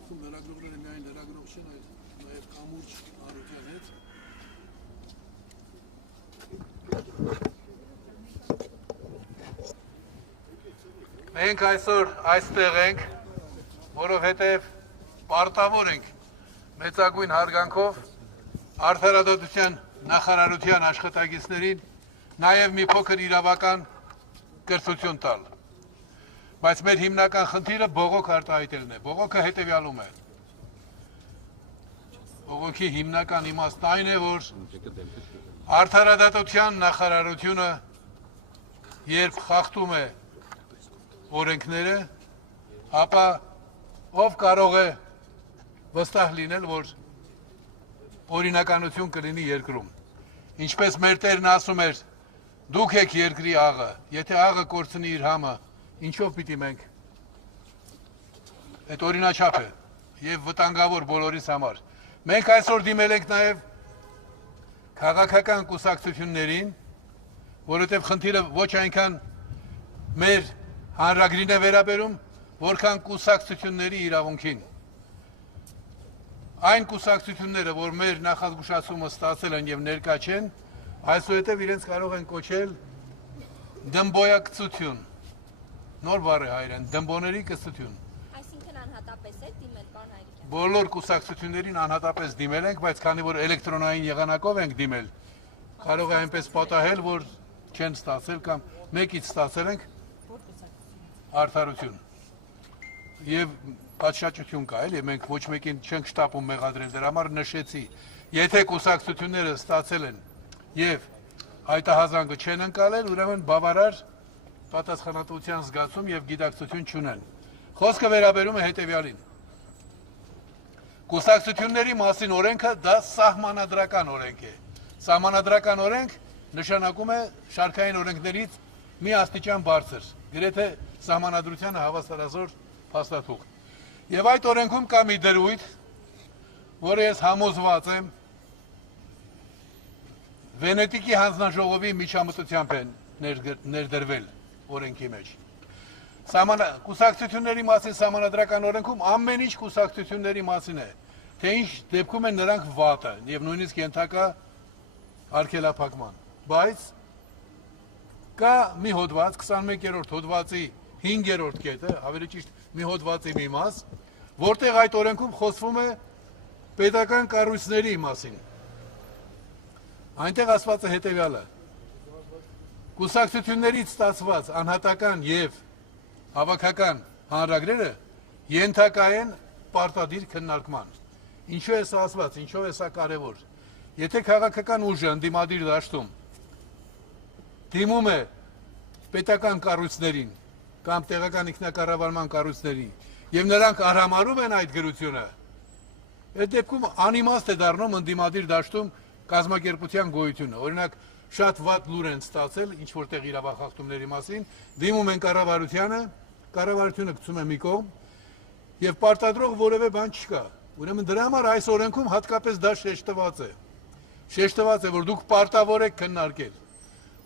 դեպքում լրագրողները միայն լրագրող չեն, այլ նաև կամուրջ Արոկյան հետ։ Մենք այսօր այստեղ ենք, որովհետև պարտավոր ենք մեծագույն հարգանքով Արդարադատության նախարարության աշխատակիցներին նաև մի փոքր իրավական կրթություն տալ։ Բայց մեր հիմնական խնդիրը բողոք արտահայտելն է։ Բողոքը հետևյալում է։ Բողոքի հիմնական իմաստն այն է, որ Արդարադատության նախարարությունը երբ խախտում է օրենքները, ապա ով կարող է վստահ լինել, որ օրինականություն կլինի երկրում։ Ինչպես մեր Տերն ասում էր, դուք եք երկրի աղը, եթե աղը կորցնի իր համը, ինչով պիտի մենք։ Այդ օրինաչափ է եւ վտանգավոր բոլորիս համար։ Մենք այսօր դիմել ենք նաեւ քաղաքական կուսակցություններին, որովհետեւ խնդիրը ոչ այնքան մեր հանրագրին է վերաբերում, որքան կուսակցությունների իրավունքին։ Այն կուսակցությունները, որ մեր նախազգուշացումը ստացել են եւ ներկա չեն, այսուհետև իրենց կարող են կոչել դմբոյակցություն։ Նոր բառ է հայերեն, դմբոների կցություն։ Այսինքն անհատապես է դիմել, պարոն Հայրիկյան։ Բոլոր կուսակցություններին անհատապես դիմել ենք, բայց քանի որ էլեկտրոնային եղանակով ենք դիմել, կարող է այնպես պատահել, որ չեն ստացել կամ մեկից ստացել ենք արդարություն։ Եվ պատշաճություն կա, էլի, մենք ոչ մեկին չենք շտապում մեղադրել, դրա համար նշեցի, եթե կուսակցությունները ստացել են եւ հայտահազանգը չեն ընկալել, ուրեմն բավարար պատասխանատվության զգացում եւ գիտակցություն չունեն։ Խոսքը վերաբերում է հետեւյալին։ Կուսակցությունների մասին օրենքը դա սահմանադրական օրենք է։ Սահմանադրական օրենք նշանակում է շարքային օրենքներից մի աստիճան բարձր, գրեթե սահմանադրությանը հավասարազոր փաստաթուղթ։ Եվ այդ օրենքում կա մի դրույթ, որը ես համոզված եմ Վենետիկի հանձնաժողովի միջամտությամբ են ներդրվել օրենքի մեջ։ Կուսակցությունների մասին սահմանադրական օրենքում ամեն ինչ կուսակցությունների մասին է, թե ինչ դեպքում են նրանք վատը եւ նույնիսկ ենթակա արգելափակման։ Բայց կա մի հոդված, 21-րդ հոդվածի 5-րդ կետը, ավելի ճիշտ մի հոդվածի մի մաս, որտեղ այդ օրենքում խոսվում է պետական կառույցների մասին։ Այնտեղ ասված է հետևյալը. կուսակցություններից ստացված անհատական եւ հավաքական հանրագրերը ենթակա են պարտադիր քննարկման։ Ինչու է սա ասված, ինչով է սա կարևոր։ Եթե քաղաքական ուժը ընդդիմադիր դաշտում դիմում է պետական կառույցներին կամ տեղական ինքնակառավարման կառույցներին եւ նրանք արհամարում են այդ գրությունը, այդ դեպքում անիմաստ է դառնում ընդդիմադիր դաշտում կազմակերպության գոյությունը։ Օրինակ, շատ վատ լուր են ստացել ինչ որտեղ իրավախախտումների մասին, դիմում են կառավարությանը, կառավարությունը գցում է մի կողմ եւ պարտադրող որևէ բան չկա։ Ուրեմն դրա համար այս օրենքում հատկապես դա շեշտված է։ Շեշտված է, որ դուք պարտավոր եք քննարկել։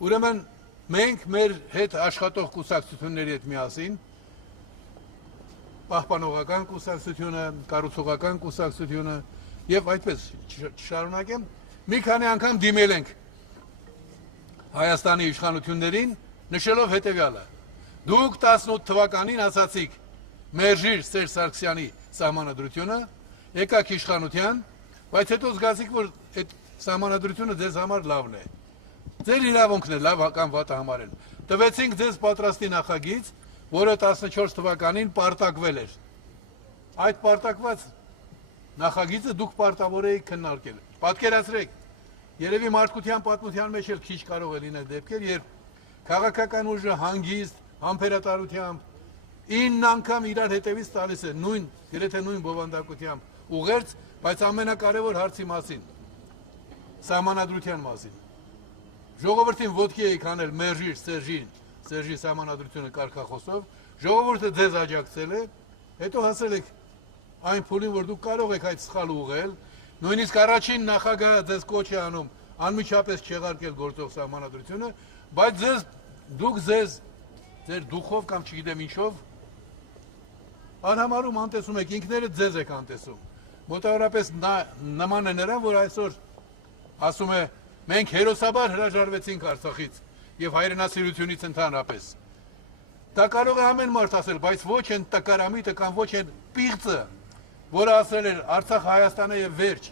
Ուրեմն մենք մեր հետ աշխատող կուսակցությունների հետ միասին, պահպանողական կուսակցությունը, կառուցողական կուսակցությունը եւ այդպես շարունակեմ, մի քանի անգամ դիմել ենք Հայաստանի իշխանություններին, նշելով հետևյալը. դուք 18 թվականին ասացիք մերժիր Սերժ Սարգսյանի սահմանադրությունը, եկաք իշխանության, բայց հետո զգացիք, որ այդ սահմանադրությունը ձեզ համար լավն է։ Ձեր իրավունքն է լավ կամ վատը համարել։ Տվեցինք ձեզ պատրաստի նախագիծ, որը 14 թվականին պարտակվել էր։ Այդ պարտակված նախագիծը դուք պարտավոր էիք քննարկել։ Պատկերացրեք, երևի մարդկության պատմության մեջ էլ քիչ կարող է լինել դեպքեր, երբ քաղաքական ուժը հանգիստ, համբերատարությամբ 9 անգամ իրար հետևից տալիս է նույն, գրեթե նույն բովանդակությամբ ուղերձ, բայց ամենակարևոր հարցի մասին, սահմանադրության մասին։ Ժողովրդին ոտքի եք անել մերժիր Սերժի սահմանադրությունը կարգախոսով, ժողովուրդը ձեզ աջակցել է, հետո հասել եք այն փուլին, որ դուք կարող եք այդ սխալ ուղղել, նույնիսկ առաջին նախագահը ձեզ կոչ է անում անմիջապես չեղարկել գործող սահմանադրությունը, բայց դուք ձեր դուխով կամ չգիտեմ ինչով Անհամարում անտեսում եք, ինքներդ ձեզ եք անտեսում։ Մոտավորապես նման է նրան, որ այսօր ասում է, մենք հերոսաբար հրաժարվեցինք Արցախից եւ հայրենասիրությունից ընդհանրապես։ Դա կարող է ամեն մարդ ասել, բայց ոչ են տկարամիտը կամ ոչ են պիղծը, որը ասել էր Արցախ Հայաստանը եւ վերջ։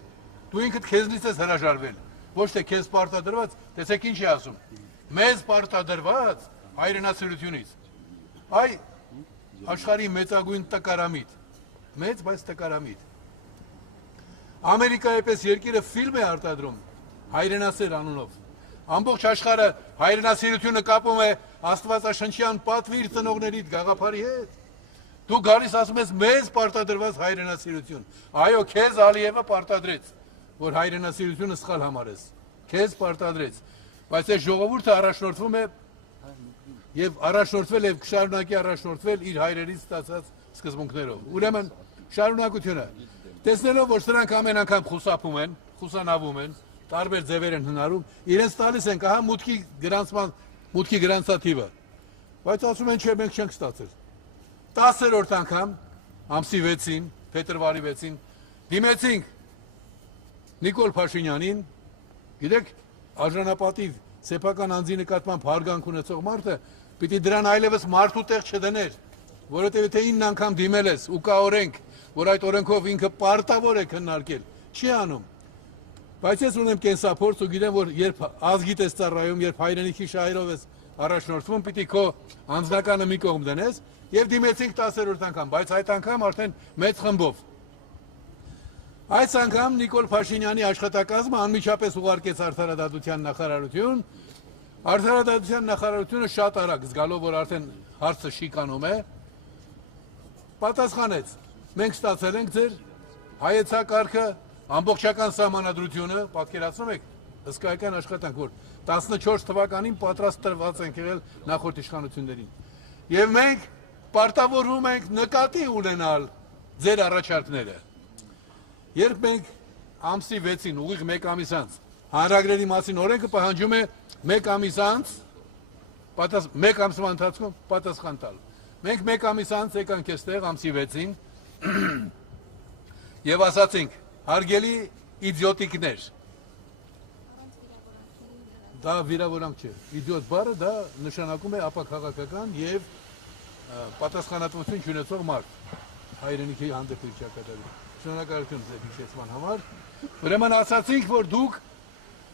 Դու ինքդ քեզնից ես հրաժարվել, ոչ թե քեզ պարտադրված, տեսեք ինչ է ասում։ Մեզ պարտադրված հայրենասիրությունից։ Այ աշխարհի մեծագույն տկարամիտ, մեծ բայց տկարամիտ։ Ամերիկայի պես երկիրը ֆիլմ է արտադրում հայրենասեր անունով։ Ամբողջ աշխարհը հայրենասիրությունը կապում է Աստվածաշնչյան պատվիր ծնողներիդ գաղափարի հետ։ Դու գալիս ասում ես մեզ պարտադրված հայրենասիրություն։ Այո, քեզ Ալիևը պարտադրեց, որ հայրենասիրությունը սխալ համարես։ Քեզ պարտադրեց, բայց այս ժողովուրդը առաջնորդվում է եւ առաջնորդվել եւ կշարունակի առաջնորդվել իր հայրերից ստացած սկզբունքներով։ Ուրեմն շարունակությունը տեսնելով, որ սրանք ամեն անգամ խուսափում են, խուսանավում են, տարբեր ձևեր են հնարում, իրենց տալիս են ահա մուտքի գրանցաթիվը։ Բայց ասում են, չէ, մենք չենք ստացել։ 10-րդ անգամ ամսի 6-ին, փետրվարի 6-ին դիմեցինք Նիկոլ Փաշինյանին, գիտեք, արժանապատիվ սեփական անձի նկատմամբ հարգանք ունեցող մարդը պիտի դրան այլևս մարդու տեղ չդներ, որովհետև եթե 9 անգամ դիմել ես ու կա օրենք, որ այդ օրենքով ինքը պարտավոր է քննարկել, չի անում։ Բայց ես ունեմ կենսափորձ ու գիտեմ, որ երբ ազգիդ ես ծառայում, երբ հայրենիքի շահերով ես առաջնորդվում, պիտի քո անձնականը մի կողմ դնես եւ դիմեցինք 10-րդ անգամ, բայց այդ անգամ արդեն մեծ խմբով։ Այս անգամ Նիկոլ Փաշինյանի աշխատակազմը անմիջապես ուղարկեց Արդարադատության նախարարություն։ Արդարադատության նախարարությունը շատ արագ զգալով, որ արդեն հարցը շիկանում է, պատասխանեց. մենք ստացել ենք ձեր հայեցակարգը, ամբողջական սահմանադրությունը, պատկերացնում եք, հսկայական աշխատանք, որ 14 թվականին պատրաստ տրված ենք եղել նախորդ իշխանություններին։ Եվ մենք պարտավորվում ենք նկատի ունենալ ձեր առաջարկները։ Երբ մենք ամսի 6-ին, ուղիղ 1 ամիս անց, հանրագրերի մասին օրենքը պահանջում է 1 ամիս անց, 1 ամսվա ընթացքում պատասխան տալ։ Մենք 1 ամիս անց եկանք այստեղ ամսի 6-ին եւ ասացինք, հարգելի իդիոտիկներ, դա վիրավորանք չէ, իդիոտ բառը դա նշանակում է ապաքաղաքական եւ պատասխանատվություն չունեցող մարդ, հայրենիքի հանդեպ իր ճակատագրի։ Շնորհակալություն ձեր հիշեցման համար։ Ուրեմն ասացինք, որ դուք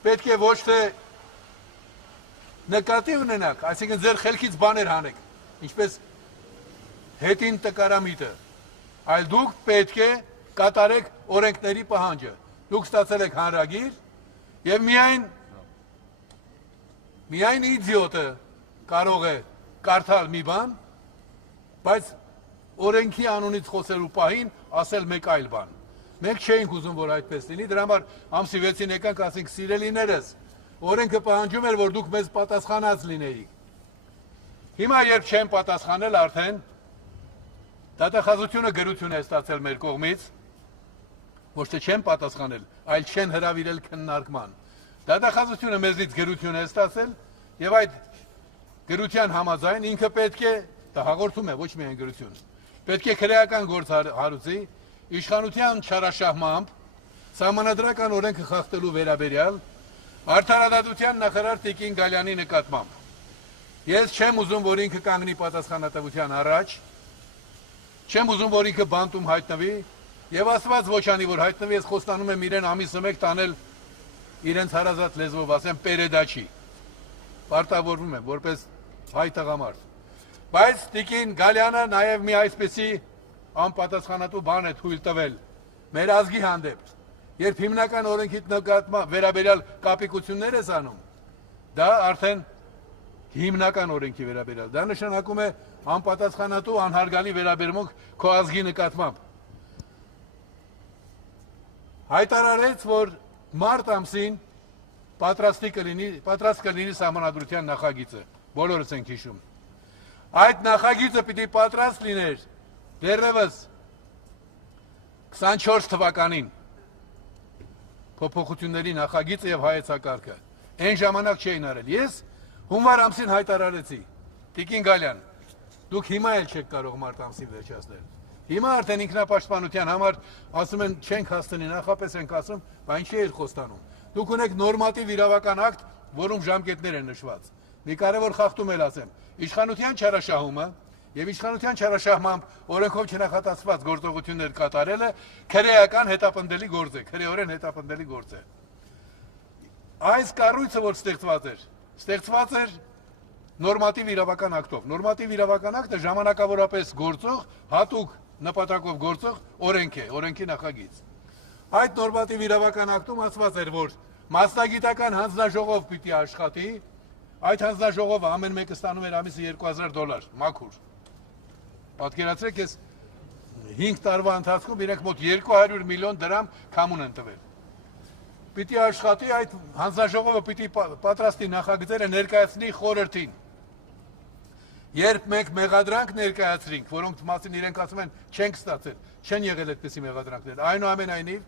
պետք է ոչ թե նկատի ունենաք, այսինքն ձեր խելքից բաներ հանեք, ինչպես հետին տկարամիտը, այլ դուք պետք է կատարեք օրենքների պահանջը։ Դուք ստացել եք հանրագիր եւ միայն իդիոտը կարող է կարդալ մի բան, բայց օրենքի անունից խոսելու պահին ասել մեկ այլ բան։ Մենք չէինք ուզում, որ այդպես լինի, դրա համար ամսի 6-ին եկանք ասենք սիրելիներս, օրենքը պահանջում էր, որ դուք մեզ պատասխանած լինեիք։ Հիմա երբ չեն պատասխանել արդեն, դատախազությունը գրություն է ստացել մեր կողմից, ոչ թե չեն պատասխանել, այլ չեն հրավիրել քննարկման։ Դատախազությունը մեզնից գրություն է ստացել եւ այդ գրության համաձայն ինքը պետք է, դա հաղորդում է, ոչ միայն գրություն, պետք է քրեական գործ հարուցի, իշխանության չարաշահմամբ, սահմանադրական օրենքը խախտելու վերաբերյալ, Արդարադատության նախարար Տիկին Գալյանի նկատմամբ։ Ես չեմ ուզում, որ ինքը կանգնի պատասխանատվության առաջ, չեմ ուզում, որ ինքը բանտում հայտնվի, եւ Աստված ոչ անի, որ հայտնվի, ես խոստանում եմ իրեն ամիսը մեկ տանել իրենց հարազատ լեզվով, ասեմ պերեդաչի։ Պարտավորվում եմ, որպես հայ տղամարդ։ Բայց Տիկին Գալյանը նաեւ մի այսպեսի անպատասխանատու բան է թույլ տվել մեր ազգի հանդեպ, երբ հիմնական օրենքի նկատմամբ վերաբերյալ կապիկություններ ես անում, դա արդեն հիմնական օրենքի վերաբերյալ, դա նշանակում է անպատասխանատու անհարգալի վերաբերմունք քո ազգի նկատմամբ։ Հայտարարեց, որ մարտ ամսին պատրաստ կլինի սահմանադրության նախագիծը, բոլորս ենք հիշում։ Այդ նախագիծը պիտի պատրաստ լիներ դեռևս 24 թվականին փոփոխությունների նախագիծը եւ հայեցակարգը։ Այն ժամանակ չէին արել։ Ես հունվար ամսին հայտարարեցի, Տիկին Գալյան, դուք հիմա էլ չեք կարող մարտ ամսին վերջացնել։ Հիմա արդեն ինքնապաշտպանության համար ասում են չենք հասցնի, նախապես ենք ասում, բայց ինչի է խոստանում։ Դուք ունեք նորմատիվ իրավական ակտ, որում ժամկետներ են նշված։ Մի կարևոր խախտում էլ ասեմ, իշխանության չարաշահումը եւ իշխանության չարաշահմամբ օրենքով չնախատեսված գործողություններ կատարելը քրեական հետապնդելի գործ է, քրեորեն հետապնդելի գործ է։ Այս կառույցը, որ ստեղծված էր նորմատիվ իրավական ակտով։ Նորմատիվ իրավական ակտը ժամանակավորապես գործող, հատուկ նպատակով գործող օրենք է, օրենքի նախագիծ։ Այդ նորմատիվ իրավական ակտում ասված էր, որ մասնագիտական հանձնաժողով պիտի աշխատի, այդ հանձնաժողովը ամեն մեկը ստանում էր ամիսը $2000 մաքուր։ Պատկերացրեք, ես 5 տարվա ընթացքում իրենք մոտ 200 միլիոն դրամ կամուն են տվել։ Պիտի աշխատի, այդ հանձնաժողովը պիտի պատրաստի նախագծերը ներկայացնի խորհրդին։ Երբ մենք մեղադրանք ներկայացրինք, որոնց մասին իրենք ասում են չենք ստացել, չեն եղել այդպիսի մեղադրանքներ, այնուամենայնիվ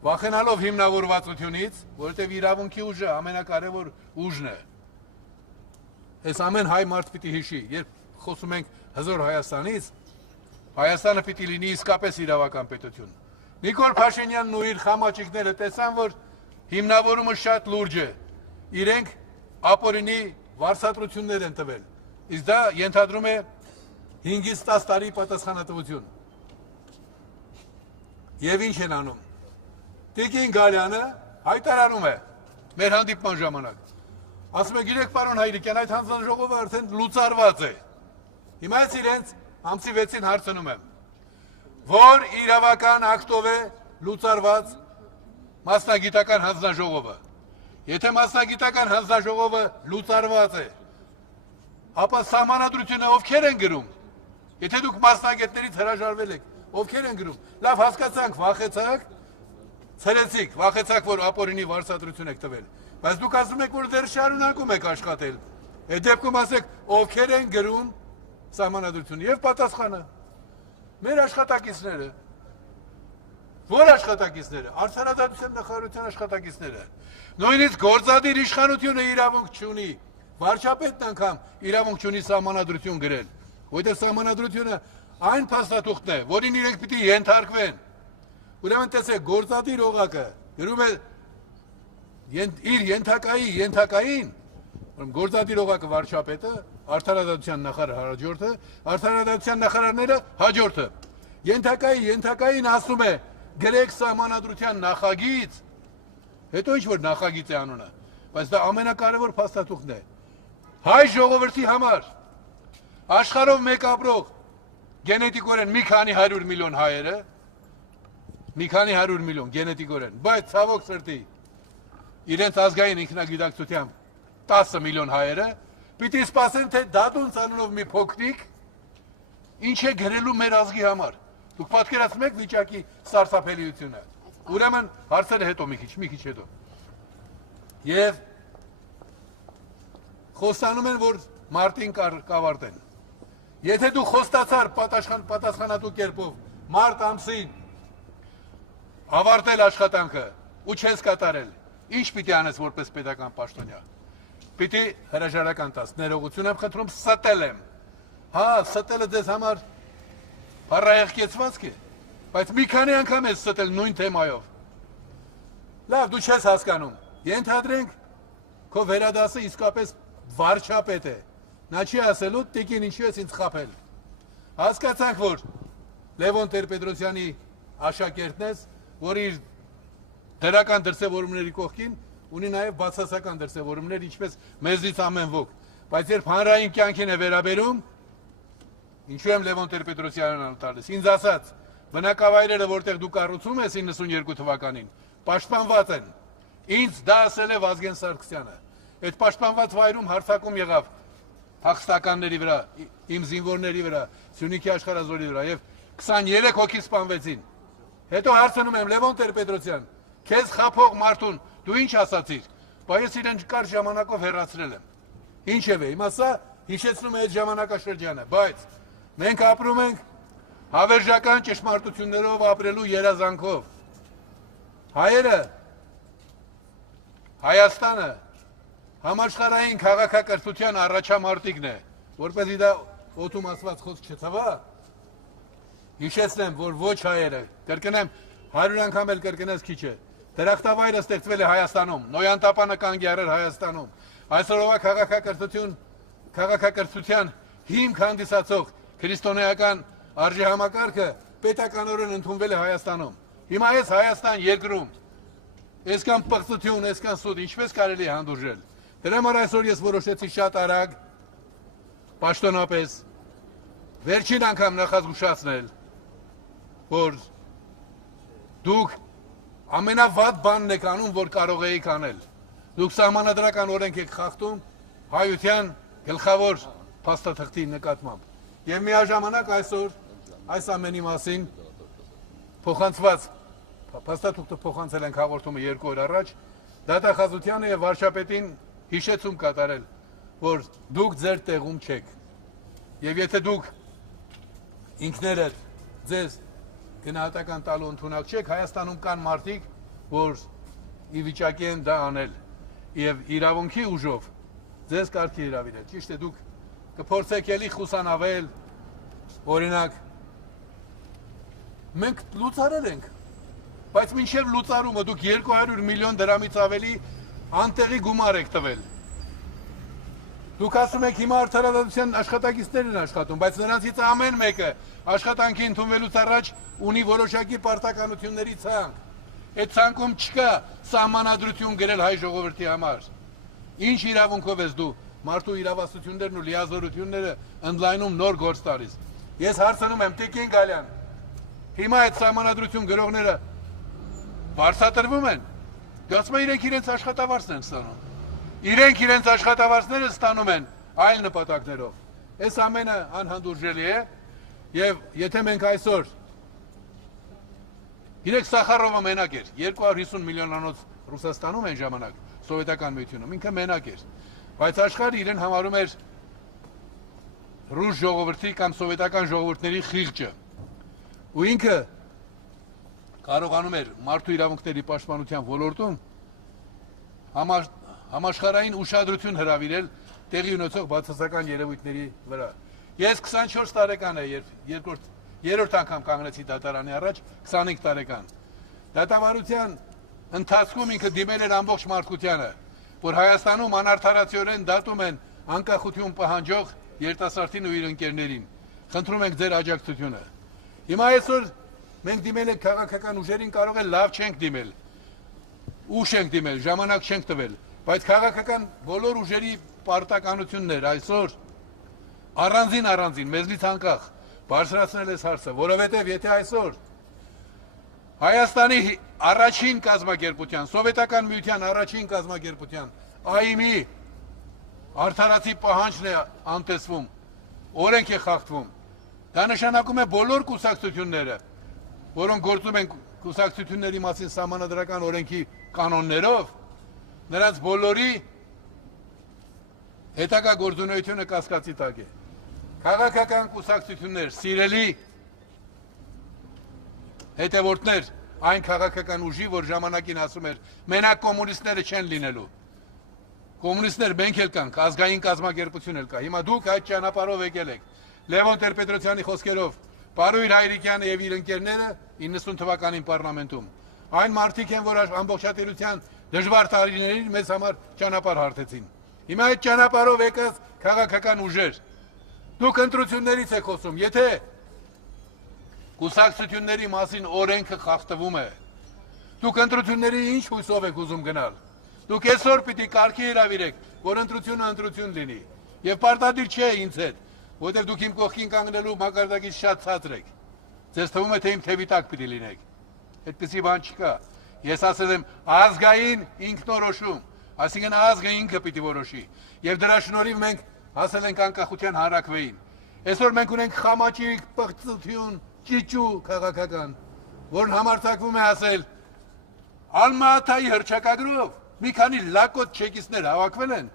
վախենալով հիմնավորվածությունից, որովհետև իրավունքի ուժը ամենակարևոր ուժն է։ Այս ամեն հայ մարդ պիտի հիշի, երբ խոսում ենք հզոր Հայաստանից, Հայաստանը պիտի լինի իսկապես իրավական պետություն։ Նիկոլ Փաշինյանն ու իր խամաճիկները տեսան, որ հիմնավորումը շատ լուրջ է։ Իրենք ապօրինի վարձատրություններ են տվել։ Իսկ դա ենթադրում է 5-ից 10 տարի պատասխանատվություն։ Եվ ինչ են անում։ Տիկին Գալյանը հայտարարում է մեր հանդիպման ժամանակ։ Ասում է, գիտեք, պարոն Հայրիկյան, այդ հանձնաժողովը արդեն լուծարված է։ Հիմա ես իրենց ամսի 6-ին հարցնում եմ, որ իրավական ակտով է լուծարված մասնագիտական հանձնաժողովը։ Եթե մասնագիտական հանձնաժողովը լուծարված է, ապա սահմանադրությունը ովքեր են գրում։ Եթե դուք մասնագետներից հրաժարվել եք, ովքեր են գրում։ Լավ, հասկացանք, վախեցաք, ցրեցիք, վախեցաք, որ ապօրինի վարձատրություն եք տվել։ Բայց դուք ասում եք, որ դեռ շարունակում եք աշխատել։ Այդ դեպքում ասեք, ովքեր են գրում սահմանադրությունը եւ պատասխանը։ Մեր աշխատակիցները։ Որ աշխատակիցները, Արդարադատության նախարարության աշխատակիցները։ Նույնիսկ գործադիր իշխանությունը իրավունք չունի, վարչապետն անգամ իրավունք չունի սահմանադրություն գրել, որտեղ սահմանադրությունը այն փաստաթուղթն է, որին իրենք պիտի ենթարկվեն։ Ուրեմն տեսեք, գործադիր օղակը գրում է իր ենթակային, գործադիր օղակը վարչապետը, Արդարադատության նախարարը հաջորդը, Արդարադատության նախարարները հաջորդը։ Ենթակային ասում է գրեք սահմանադրության նախագիծ, հետո ինչ որ նախագիծ է անունը, բայց դա ամենակարևոր փաստաթուղթն է։ Հայ ժողովրդի համար աշխարհով մեկ ապրող գենետիկորեն մի քանի 100 միլիոն հայերը, մի քանի 100 միլիոն գենետիկորեն, բայց ցավոք սրտի իրենց ազգային ինքնագիտակցությամբ 10 միլիոն հայերը պիտի սպասեն, թե դատուն ցանունով մի փոքրիկ ինչ է գրելու մեր ազգի համար։ Դուք պատկերացնում եք վիճակի սարսափելիությունը։ Ուրեմն հարցերը հետո մի քիչ հետո։ Եվ խոստանում են, որ մարտին կավարտեն։ Եթե դու խոստացար պատասխանատու կերպով մարտ ամսին ավարտել աշխատանքը ու չես կատարել, ինչ պիտի անես որպես պետական պաշտոնյա։ Պիտի հրաժարական տաս, ներողություն եմ խնդրում, ստել եմ։ Հա, ստելը ձեզ համար բառայեղկեցվածք է, բայց մի քանի անգամ ես ստել նույն թեմայով։ Լավ, դու չես հասկանում։ Ենթադրենք, քո վերադասը իսկապես վարչապետ է։ Նա չի ասելու, տիկին ինչու ես ինձ խաբել։ Հասկացանք, որ Լևոն Տեր-Պետրոսյանի աշակերտն ես, որ իր դրական դրսևորումների կողքին ունի նաև բացասական դրսևորումներ, ինչպես մեզնից ամեն ոք։ Բայց երբ հանրային կյանքին է վերաբերում, ինչու եմ Լևոն Տեր-Պետրոսյանին տալիս։ Ինձ ասաց, բնակավայրերը, որտեղ դու կառուցում ես 92 թվականին, պաշտպանված են։ Ինձ դա ասել է Վազգեն Սարգսյանը։ Այդ պաշտպանված վայրում հարձակում եղավ փախստականների վրա, իմ զինվորների վրա, Սյունիքի աշխարհազորի վրա եւ 23 հոգի սպանվեցին։ Հետո հարցնում եմ Լևոն Տեր-Պետրոսյան, քեզ խափող մարդուն դու ինչ ասացիր։ Բայց իրեն կար ժամանակով հեռացրել եմ։ Ինչևէ, հիմա սա հիշեցնում է այդ ժամանակաշրջանը, բայց մենք ապրում ենք հավերժական ճշմարտություններով ապրելու երազանքով։ Հայերը, Հայաստանը համաշխարհային քաղաքակրթության առաջամարտիկն է, որպեսզի դա օդում ասված խոսք չթվա։ Հիշեցնեմ, որ ոչ հայերը, կրկնեմ 100 անգամ էլ կրկնես քիչ է։ Դրախտավայրը ստեղծվել է Հայաստանում, Նոյան տապանը կանգ եղել Հայաստանում։ Այսօրվա քաղաքակրթության հիմք հանդիսացող քրիստոնեական արժի համակարգը պետականորեն ընդունվել է Հայաստանում։ Հիմա այս Հայաստան երկրում այսքան պղծություն, այսքան սուտ, ինչպես կարելի է հանդուրժել։ Դրա համար այսօր ես որոշեցի շատ արագ, պաշտոնապես, վերջին անգամ նախազգուշացնել, որ դուք ամենավատ բանն եք անում, որ կարող էիք անել։ Դուք սահմանադրական օրենք եք խախտում հայության գլխավոր փաստաթղթի նկատմամբ։ Եվ միաժամանակ այսօր այս ամենի մասին փոխանցված փաստաթուղթը փոխանցել ենք հաղորդումը 2 օր առաջ դատախազությանը եւ վարչապետին հիշեցում կատարել, որ դուք ձեր տեղում չեք։ Եվ եթե դուք ինքներդ ձեզ գնահատական տալու ընդունակ չեք, Հայաստանում կան մարդիկ, որ ի վիճակի են դա անել եւ իրավունքի ուժով ձեզ կարգի հրավիրել։ Ճիշտ է, դուք կփորձեք էլի խուսանավել, օրինակ մենք լուծարել ենք, բայց մինչև լուծարումը դուք 200 միլիոն դրամից ավելի անտեղի գումար եք տվել։ Դուք ասում եք հիմա արդարադատության աշխատակիցներ են աշխատում, բայց նրանցից ամեն մեկը աշխատանքի ընդունվելուց առաջ ունի որոշակի պարտականությունների ցանկ։ Այդ ցանկում չկա սահմանադրություն գրել հայ ժողովրդի համար։ Ինչ իրավունքով ես դու մարդու իրավասություններն ու լիազորությունները ընդլայնում նոր գործ տալիս։ Ես հարցնում եմ Տիկին Գալյան, հիմա այդ սահմանադրություն գրողները վարձատրվում են, գացում է իրենք իրենց աշխատավարձն են ստանում։ Իրենք իրենց աշխատավարձները ստանում են այլ նպատակներով։ Այս ամենը անհանդուրժելի է եւ եթե մենք այսօր իրենք Սախարովը մենակ էր, 250 միլիոնանոց Ռուսաստանում այն ժամանակ սովետական միությունում, ինքը մենակ էր, բայց աշխարհը իրեն համարում էր ռուս ժողովրդի կամ սովետական ժողովուրդների խիղճը։ Ու ինքը կարողանում էր մարդու իրավունքների պաշտպանության ոլորտում համաշխարհային ուշադրություն հրավիրել տեղի ունեցող բացասական երևույթների վրա։ Ես 24 տարեկան եմ, երրորդ անգամ կանգնեցի դատարանի առաջ, 25 տարեկան։ Դատավարության ընթացքում ինքը դիմել էր ամբողջ մարդկությանը, որ Հայաստանում անարդարացիորեն դատում են անկախություն պահանջող երիտասարդին ու իր ընկերներին։ Խնդրում ենք ձեր աջակցությունը։ Հիմա այսօր մենք դիմել ենք քաղաքական ուժերին, կարող է լավ չենք դիմել, ուշ ենք դիմել, ժամանակ չենք տվել, բայց քաղաքական բոլոր ուժերի պարտականություններ այսօր առանձին մեզնից անկախ բարձրացնել այս հարցը, որովհետև եթե այսօր Հայաստանի առաջին կազմակերպության, սովետական միության առաջին կազմակերպության ԱԻՄ-ի արդարացի պահանջն է անտեսվում, օրենք է խախտվում, դա նշանակում է բոլոր կուսակցությունները, որոնք գործում են կուսակցությունների մասին սահմանադրական օրենքի կանոններով, նրանց բոլորի հետագա գործունեությունը կասկածի տակ է։ Քաղաքական կուսակցություններ, սիրելի հետևորդներ այն քաղաքական ուժի, որ ժամանակին ասում էր, մենակ կոմունիստները չեն լինելու։ Կոմունիստներ մենք էլ կանք, ազգային կազմակերպություն էլ կա։ Հիմա դուք այդ ճանապարհով եկել եք։ Լևոն Տեր-Պետրոսյանի խոսքերով, Պարույր Հայրիկյանը եւ իր ընկերները 90 թվականին պարլամենտում։ Այն մարդիկ են, որ ամբողջատիրության դժվար տարիներին մեզ համար ճանապարհ հարթեցին։ Հիմա այդ ճանապարհով եկած քաղաքական ուժեր, դուք ընտրություններից եք խոսում, եթե կուսակցությունների մասին օրենքը խախտվում է, դուք ընտրությունների ինչ հույսով եք ուզում գնալ։ Դուք այսօր պիտի կարգի հրավիրեք, որ ընտրությունը ընտրություն լինի։ Եվ պարտադիր չէ ինձ հետ, որտեղ դուք իմ կողքին կանգնելու մակարդակից շատ ցածր եք։ Ձեզ թվում է, թե իմ թևի տակ պիտի լինեք։ Այդպիսի բան չկա։ Ես ասել եմ ազգային ինքնորոշում, այսինքն ազգը ինքը պիտի որոշի։ Եվ դրա շնորհիվ մենք հասել ենք անկախության հարակվեին։ Այսօր մենք ունենք խամաճիկ, պղծություն, ճիճու քաղաքական, որն համարձակվում է ասել Ալմատայի հռչակագրով մի քանի լակոտ չեկիստներ հավաքվել են,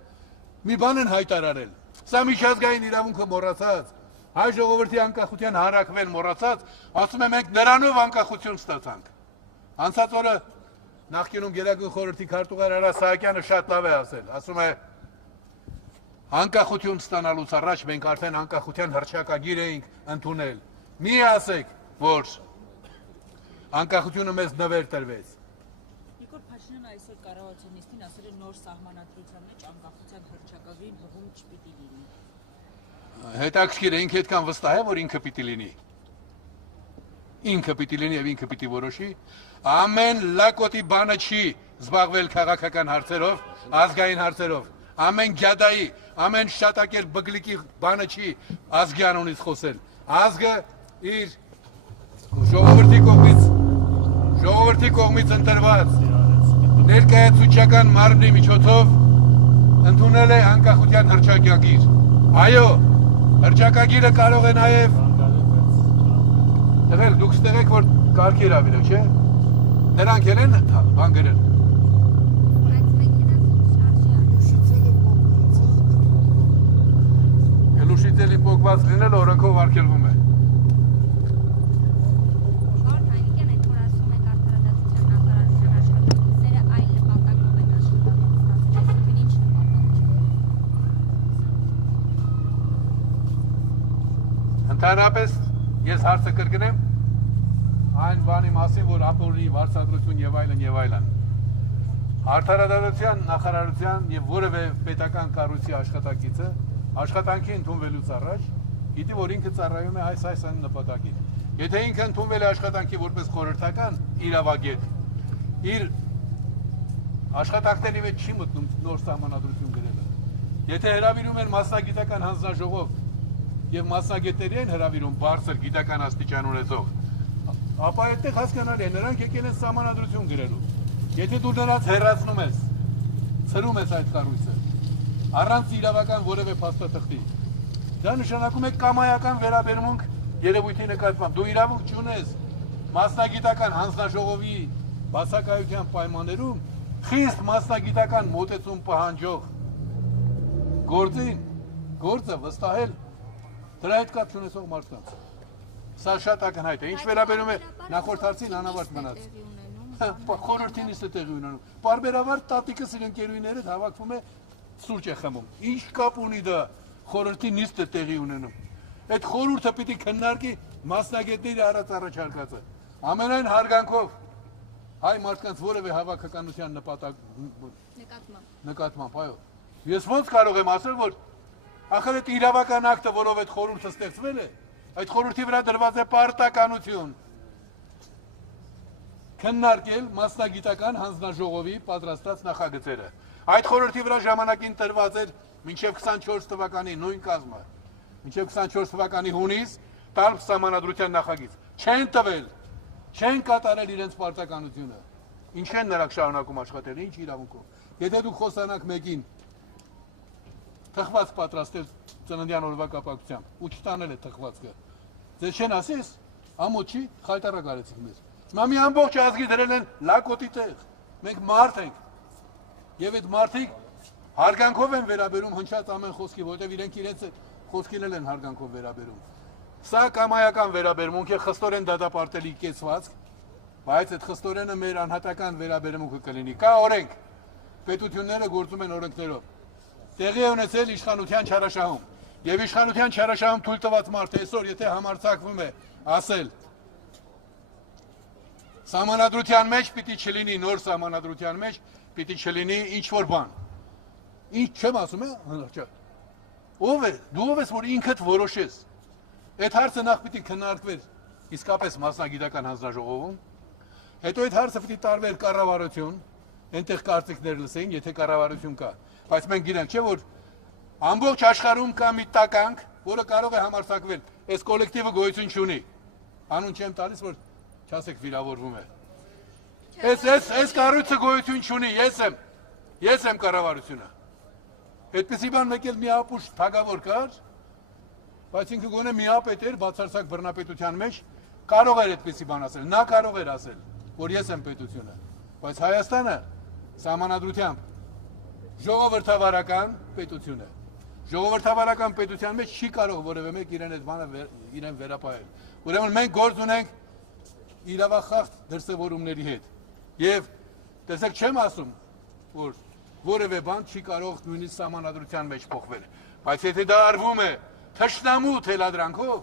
մի բան են հայտարարել։ Սա միջազգային իրավունքը մոռացած, հայ ժողովրդի անկախության հարակվել մոռացած, ասում է մենք նրանով անկախություն ստացանք։ Անցած օրը նախկինում Գերագույն խորհրդի քարտուղար Արա Սահակյանը շատ լավ է ասել, ասում է անկախություն ստանալուց առաջ մենք արդեն անկախության հռչակագիր էինք ընդունել։ Մի ասեք, որ անկախությունը մեզ նվեր տրվեց։ Նիկոլ Փաշինյանը այսօր կառավարությունիստին ասել է նոր սահմանադրության մեջ անկախության հռչակագրին հղում չպիտի լինի։ Հետաքրքիր է, ինքը այդքան վստահ է, որ ինքը պիտի լինի։ Ինքը պիտի լինի եւ ինքը պիտի որոշի։ Ամեն լակոտի բանը չի զբաղվել քաղաքական հարցերով, ազգային հարցերով։ Ամեն գյադայի, ամեն շատակեր բգլիկի բանը չի ազգի անունից խոսել։ Ազգը իր ժողովրդի կողմից ընտրված ներկայացուցչական մարմնի միջոցով ընդունել է անկախության հռչակագիր։ Այո, հռչակագիրը կարող է նաև տղեր, դուք ստեղեք, որ կարգի հրավիրը, չէ։ Նրանք էլ են բան գրել։ Բայց մեքենան շարժի է։ Լուշիցելի փոկված լինել օրենքով արգելվում է։ Պարոն Հայրիկյան, այդ որ ասում եք արդարադատության նախարարության աշխատակիցները այլ նպատակով են աշխատանք ստացել, այսինքն ինչ նպատակ։ Ընդհանրապես ես հարցը կրկնեմ այն բանի մասին, որ ապօրինի վարձատրություն եւ այլն։ Արդարադատության նախարարության եւ որևէ պետական կառույցի աշխատակիցը աշխատանքի ընդունվելուց առաջ գիտի, որ ինքը ծառայում է այս նպատակին։ Եթե ինքը ընդունվել է աշխատանքի որպես խորհրդական իրավագետ, իր աշխատանքների մեջ չի մտնում նոր սահմանադրություն գրելը։ Եթե հրավիրում են մասնագիտական հանձնաժողով եւ մասնագետների են հրավիրում բարձր գիտական աստիճան ունեցող, ապա այդտեղ հասկանալի է, նրանք եկել են սահմանադրություն գրելու։ Եթե դու նրանց հեռացնում ես, ցրում ես այդ կառույցը, առանց իրավական որևէ փաստաթղթի, դա նշանակում է կամայական վերաբերմունք երևույթի նկատմամբ։ Դու իրավունք չունես մասնագիտական հանձնաժողովի բացակայության պայմաններում խիստ մասնագիտական մոտեցում պահանջող գործը վստահել դրա հետ կապ չունեցող մարդկանց։ Սա շատ ակնհայտ է։ Ինչ վերաբերում է նախորդ հարցին անավարտ մնաց։ Խորհրդի նիստը տեղի ունենում։ Պարբերաբար տատիկս իր ընկերուհիները հավաքվում է սուրճ է խմում։ Ինչ կապ ունի դա խորհրդի նիստը տեղի ունենում։ Այդ խորհուրդը պիտի քննարկի մասնագետների առաջարկածը։ Ամենայն հարգանքով հայ մարդկանց որևէ հավաքականության նկատմամբ, այո։ Ես ոնց կարող եմ ասել, որ ախր այդ իրավական ակտը, որով այդ խորհուրդը ստեղծվել է, այդ խորհրդի վրա դրված է պարտականություն քննարկել մասնագիտական հանձնաժողովի պատրաստած նախագծերը։ Այդ խորհրդի վրա ժամանակին տրված էր մինչև 24 թվականի նույն կազմը, մինչև 24 թվականի հունիս տալ սահմանադրության նախագիծ։ Չեն տվել, չեն կատարել իրենց պարտականությունը։ Ինչ են նրանք շարունակում աշխատել, ինչ իրավունքով։ Եթե դուք խոսանաք մեկին թխված պատրաստել ծննդյան օրվա կապակցությամբ ու չտանել է թխվածքը, ձեզ չեն ասես, ամոթ չի, խայտարակ արեցիք մեզ։ Հիմա մի ամբողջ ազգի դրել են լակոտի տեղ, մենք մարդ ենք, եւ այդ մարդիկ հարգանքով են վերաբերում հնչած ամեն խոսքի, որտեղ իրենք իրենց խոսքին են հարգանքով վերաբերում։ Սա կամայական վերաբերմունք է, խստորեն դատապարտելի կեցվածք, բայց այդ խստորենը մեր անհատական վերաբերմունքը կլինի։ Կա օրենք, պետությունները գործում են օրենքներով։ Տեղի է ունեցել իշխանության չարաշահում։ Եվ իշխանության չարաշահում թույլ տված մարդը այսօր, եթե համարձակվում է ասել, սահմանադրության մեջ պիտի չլինի, նոր սահմանադրության մեջ պիտի չլինի ինչ-որ բան։ Ինչ չեմ ասում է, ով է, դու ով ես, որ ինքդ որոշես։ Այդ հարցը նախ պիտի քննարկվեր իսկապես մասնագիտական հանձնաժողովում, հետո այդ հարցը պիտի տարվեր կառավարություն, այնտեղ կարծիքներ լսեին, եթե կառավարություն կա, բայց մենք գիտենք, չէ՞ որ ամբողջ աշխարհում կա մի տականք, որը կարող է համարձակվել, այս կոլեկտիվը գոյություն չունի։ Անուն չեմ տալիս, որ չասեք վիրավորվում է։ Այս կառույցը գոյություն չունի, ես եմ կառավարությունը։ Այդպիսի բան մեկ էլ մի ապուշ թագավոր կար, բայց ինքը գոնե միապետ էր բացարձակ բռնապետության մեջ, կարող էր այդպիսի բան ասել, նա կարող էր ասել, որ ես եմ պետությունը, բայց Հայաստանը սահմանադրությամբ ժողովրդավարական պետություն է։ Ժողովրդավարական պետության մեջ չի կարող որևէ մեկ իրեն այդ բանը իրեն վերապահել։ Ուրեմն մենք գործ ունենք իրավախախտ դրսևորումների հետ։ Եվ տեսեք չեմ ասում, որ որևէ բան չի կարող նույնիսկ սահմանադրության մեջ փոխվել, բայց եթե դա արվում է թշնամու թելադրանքով,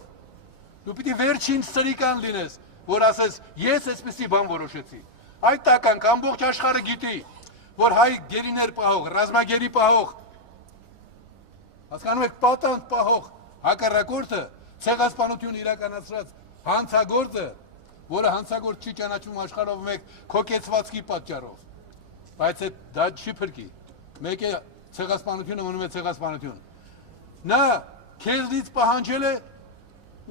Դու պիտի վերջին սրիկան լինես, որ ասես ես այսպեսի բան որոշեցի։ Այդ տականք ամբողջ աշխարհը գիտի, որ հայ գերիներ պահող, ռազմագերի պահող, հասկանում եք, պատանդ պահող հակառակորդը ցեղասպանություն իրականացրած հանցագործը, որը հանցագործ չի ճանաչում աշխարհով մեկ քո կեցվածքի պատճառով, բայց դա չի փրկի։ Մեկ է ցեղասպանությունը մնում է ցեղասպանություն։ Նա քեզնից պահանջել է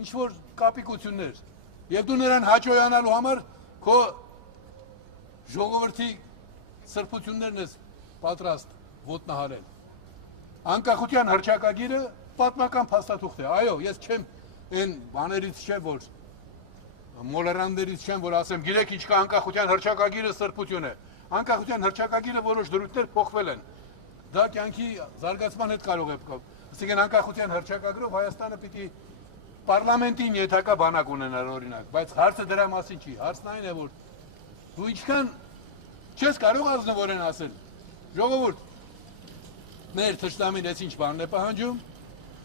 ինչ որ կապիկություններ, եւ դու նրան հաջողանալու համար քո ժողովրդի սրբություններն ես պատրաստ ոտնահարել։ Անկախության հռչակագիրը պատմական փաստաթուղթ է։ Այո, ես չեմ այն բաներից չեմ, որ մոլարաններից չեմ, որ ասեմ, գիտեք ինչ կա անկախության հռչակագիրը սրբություն է։ Անկախության հռչակագիրը որոշ դրույթներ փոխվել են։ Դա կյանքի զարգացման հետ կարող է կապ։ Այսինքն անկախության հռչակագրով Հայաստանը պիտի պարլամենտին ենթակա բանակ ունենար օրինակ, բայց հարցը դրա մասին չի։ Հարցն այն է, որ դու ինչքան չես կարող ազնվորեն ասել։ Ժողովուրդ, մեր թշնամին այս ինչ բանն է պահանջում,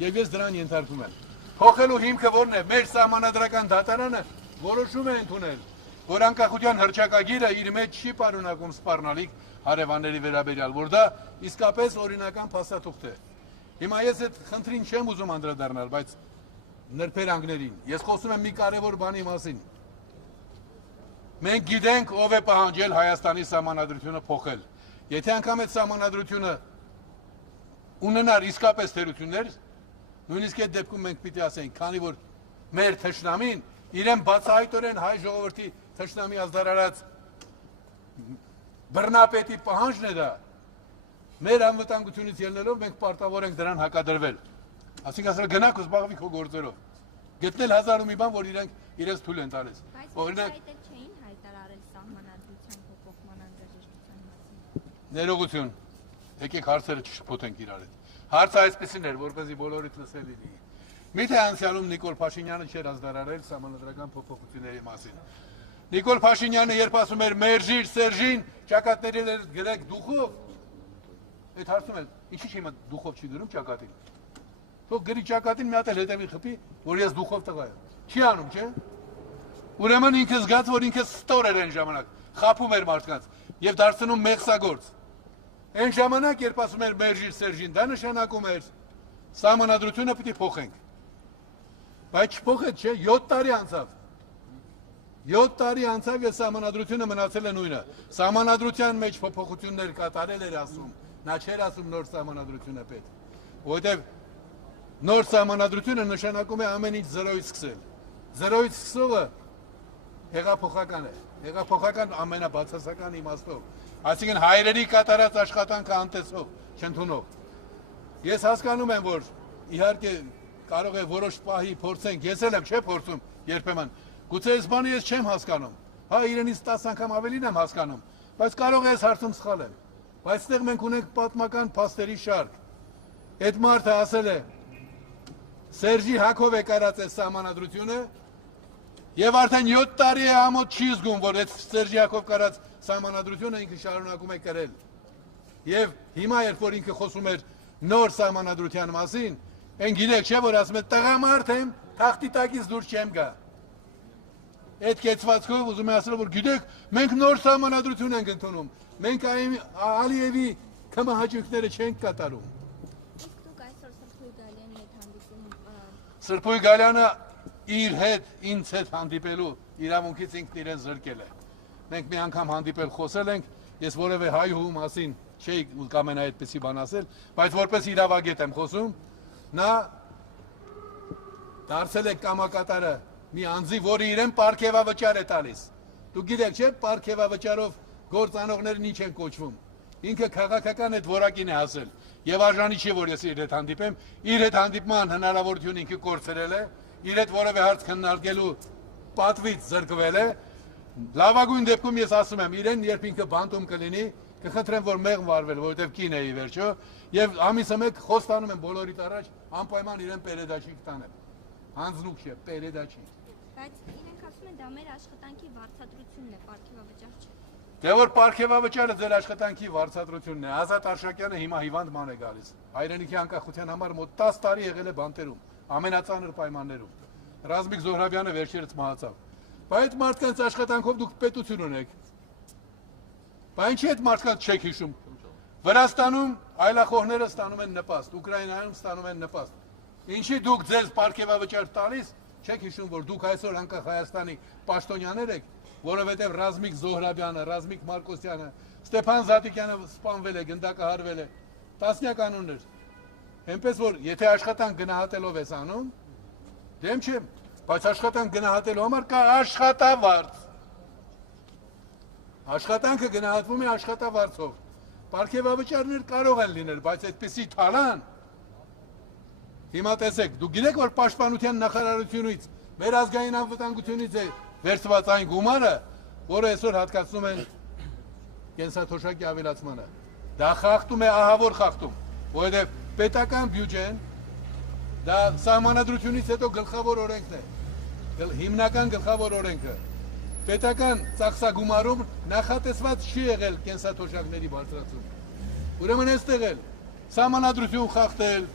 եւ ես դրան ենթարկում եմ։ Փոխելու հիմքը որն է։ Մեր սահմանադրական դատարանը որոշում է ընդունել, որ անկախության հռչակագիրը իր մեջ չի պարունակում սպառնալիք հարևանների վերաբերյալ, որ դա իսկապես օրինական փաստաթուղթ է։ Հիմա ես այդ խնդրին չեմ ուզում անդրադառնալ, բայց նրբերանգներին։ Ես խոսում եմ մի կարևոր բանի մասին։ Մենք գիտենք ով է պահանջել Հայաստանի սահմանադրությունը փոխել։ Եթե անգամ այդ սահմանադրությունը ունենար իսկապես թերություններ, նույնիսկ այդ դեպքում մենք պիտի ասենք, քանի որ մեր թշնամին իրեն բացահայտորեն հայ ժողովրդի թշնամի ազդարարած բռնապետի պահանջն է դա, մեր անվտանգությունից ելնելով մենք պարտավոր ենք դրան հակադրվել։ Այսինքն ասել գնաք ու զբաղվի քո գործերով։ Գտնել հազար ու մի բան, որ իրենց թույլ են տալիս։ Օրինակ չէին հայտարարել սահմանադրության փոփոխման անհրաժեշտության մասին։ Ներողություն։ Եկեք հարցերը չշփոթենք իրար հետ։ Հարցը այսպեսին էր, որպեսզի բոլորիդ լսելի լինի։ Միթե անցյալում Նիկոլ Փաշինյանը չէր ազդարարել սահմանադրական փոփոխությունների մասին։ Նիկոլ Փաշինյանը երբ ասում էր մերժիր Սերժին, ճակատների գրեք դուխով, այդ հարցում է, ինչի՞ հիմա դուխով չի գրում ճակատին։ Թող գրի ճակատին մի հատ էլ հետևի խփի, որ ես դուխով տղա եմ։ Չի անում, չէ՞։ Ուրեմն ինքը զգաց, որ ինքը ստոր էր այն ժամանակ, խափում էր մարդկանց եւ դարձնում մեղսագործ։ Այն ժամանակ, երբ ասում էր մերժիր Սերժին, դա նշանակում էր սահմանադրությունը պիտի փոխենք։ Բայց չփոխեց, չէ՞, 7 տարի անցավ։ 7 տարի անցավ եւ սահմանադրությունը մնացել է նույնը։ Սահմանադրության մեջ փոփոխություններ կատարել էր ասում։ Նա չէր ասում նոր սահմանադրություն է պետք։ Որովհետեւ նոր սահմանադրությունը նշանակում է ամեն ինչ զրոյից սկսել։ Զրոյից սկսողը հեղափոխական է։ Հեղափոխական ամենաբացասական իմաստով։ Այսինքն հայրերի կատարած աշխատանքը անտեսող, չընդունող։ Ես հասկանում եմ, որ իհարկե կարող է որոշ պահի փորձենք, ես էլ եմ չէ փորձում երբեմն։ Գուցե այս բանը ես չեմ հասկանում։ Հա իրենից 10 անգամ ավելին եմ հասկանում, բայց կարող է այս հարցում սխալ եմ։ Բայց այստեղ մենք ունենք պատմական փաստերի շարք։ Այդ մարդը ասել է Սերժի Հակով է կարած այս սահմանադրությունը եւ արդեն 7 տարի է ամոթ չի զգում, որ այդ Սերժի Հակով կարած սահմանադրությունը ինքը շարունակում է կրել։ Եվ հիմա երբ որ ինքը խոսում էր նոր սահմանադրության մասին, այն գիտեք չէ որ ասում է տղամարդ եմ, թախտի տակից դուրս չեմ գա։ Այդ կեցվածքով ուզում է ասել որ գիտեք մենք նոր սահմանադրություն ենք ընդունում։ Մենք Ալիևի կմահաճույքները չենք կատարում։ Իսկ դուք այսօր Սրբույր Գալյանի հետ հանդիպում Սրբույր Գալյանը իր հետ ինձ հետ հանդիպելու իրավունքից ինքն իրեն զրկել է։ Մենք մի անգամ հանդիպել խոսել ենք, ես որևէ հայհու մասին չէի կամենա այդպեսի բան ասել, բայց որպես իրավագետ եմ խոսում, նա դարձել է կամակատարը մի անձի, որը իրեն պարգևավճար է տալիս։ Դուք գիտեք չէ, պարգևավճարով գործանողներն ինչ են կոչվում։ Ինքը քաղաքական այդ որակին է ասել եւ արժանի չի որ ես իր հետ հանդիպեմ, իր հետ հանդիպման հնարավորություն ինքը կորցրել է, իր հետ որևէ հարց քննարկելու պատվից զրկվել է։ Լավագույն դեպքում ես ասում եմ, իրեն երբ ինքը բանտում կլինի, կխնդրեմ որ մեղմ վարվել, որովհետեւ կին է ի վերջո, եւ ամիսը մեկ խոստանում եմ բոլորիդ առաջ անպայման իրեն պերեդաչի կտանեմ։ Հանձնուկ չէ, պերեդաչի։ Բայց իրենք ասում են դա մեր աշխատանքի վարձատրությունն է, պարգևավճար չէ։ Դե որ պարգևավճարը ձեր աշխատանքի վարձատրությունն է, Ազատ Արշակյանը հիմա հիվանդ ման է գալիս։ Հայրենիքի անկախության համար մոտ 10 տարի եղել է բանտերում, ամենածանր պայմաններում։ Ռազմիկ Զոհրաբյանը վերջերս մահացավ։ Բայց այդ մարդկանց աշխատանքով դուք պետություն ունեք։ Բայց ինչի այդ մարդկանց չեք հիշում։ Վրաստանում այլախոհները ստանում են նպաստ, Ուկրաինայում ստանում են նպաստ։ Ինչի դուք ձեզ պարգևավճար տալիս, չեք հիշում, որ դուք այսօր անկախ Հայաստանի պաշտոնյաներ եք, որովհետև Ռազմիկ Զոհրաբյանը, Ռազմիկ Մարկոսյանը, Ստեփան Զատիկյանը սպանվել է, գնդակահարվել է, տասնյակ անուններ։ Այնպես որ եթե աշխատանք գնահատելով ես անում, դեմ չեմ, բայց աշխատանք գնահատելու համար կա աշխատավարձ։ Աշխատանքը գնահատվում է աշխատավարձով։ Պարգևավճարներ կարող են լինել, բայց այդպիսի թալան։ Հիմա տեսեք, դուք գիտեք, որ Պաշտպանության նախարարությունից, մեր ազգային անվտանգությունից է վերցված այն գումարը, որը այսօր հատկացնում են կենսաթոշակի ավելացմանը։ Դա խախտում է, ահավոր խախտում, որովհետև պետական բյուջեն դա սահմանադրությունից հետո գլխավոր օրենքն է, հիմնական գլխավոր օրենքը։ Պետական ծախսագումարում նախատեսված չի եղել կենսաթոշակների բարձրացում։ Ուրեմն այստեղ էլ սահմանադրություն խախտել,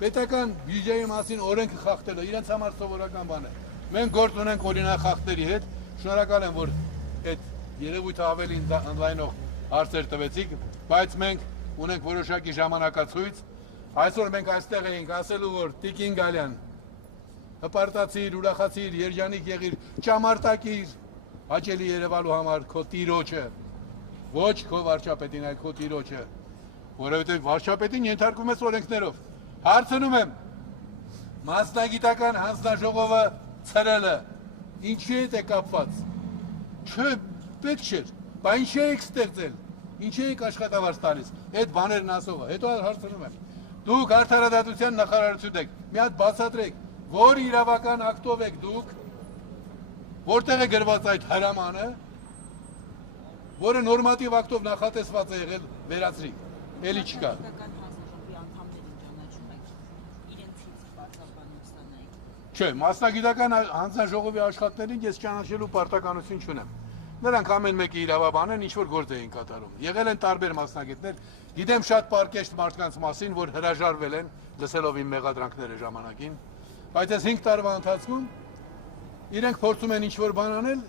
պետական բյուջեի մասին օրենքը խախտելը իրենց համար սովորական բան է։ Մենք գործ ունենք օրինախախտերի հետ, շնորհակալ եմ, որ այդ երևույթը ավելի ընդլայնող հարցեր տվեցիք, բայց մենք ունենք որոշակի ժամանակացույց։ Այսօր մենք այստեղ էինք ասելու, որ Տիկին Գալյան, հպարտացիր, ուրախացիր, երջանիկ եղիր, ճամարտակիր, հաճելի երևալու համար քո տիրոջը, ոչ քո վարչապետին, այլ քո տիրոջը, որովհետև վարչապետին ենթարկվում ես օրենքներով։ Հարցնում եմ, մասնագիտական հանձնաժողովը ցրելը ինչի հետ է կապված։ Չէ, պետք չէր, բայց ինչի եք ստեղծել, ինչի եք աշխատավարձ տալիս, այդ բաներն ասողը։ Հետո հարցնում եմ, դուք արդարադատության նախարարություն եք, մի հատ բացատրեք, որ իրավական ակտով եք դուք, որտեղ է գրված այդ հրամանը, որը նորմատիվ ակտով նախատեսված է եղել, վերացրիք, էլի չկա։ Չէ, մասնագիտական հանձնաժողովի աշխատներին ես ճանաչելու պարտականություն չունեմ։ Նրանք ամեն մեկի իրավաբան են, ինչ-որ գործ էին կատարում։ Եղել են տարբեր մասնագետներ, գիտեմ շատ պարկեշտ մարդկանց մասին, որ հրաժարվել են, լսելով իմ մեղադրանքները ժամանակին, բայց այս 5 տարվա ընթացքում իրենք փորձում են ինչ-որ բան անել,